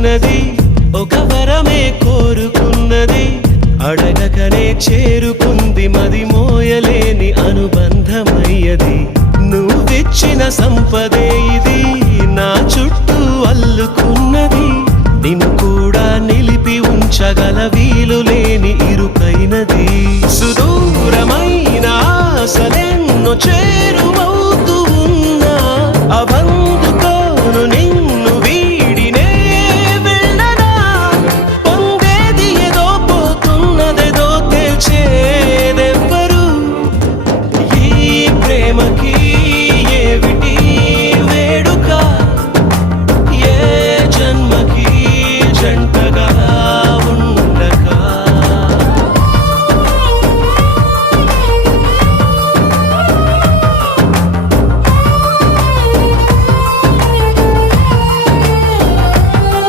చేరుకున్నది, ఒక వరమే కోరుకున్నది, అడగకనే చేరుకుంది, మది మోయలేని అనుబంధమయ్యది. నువ్విచ్చిన సంపదే ఇది, నా చుట్టూ అల్లుకున్నది, నిన్ను కూడా నిలిపి ఉంచగల వీలు లేని ఇరుకైనది. సుదూరమైన ఆశలెన్నో చేరువ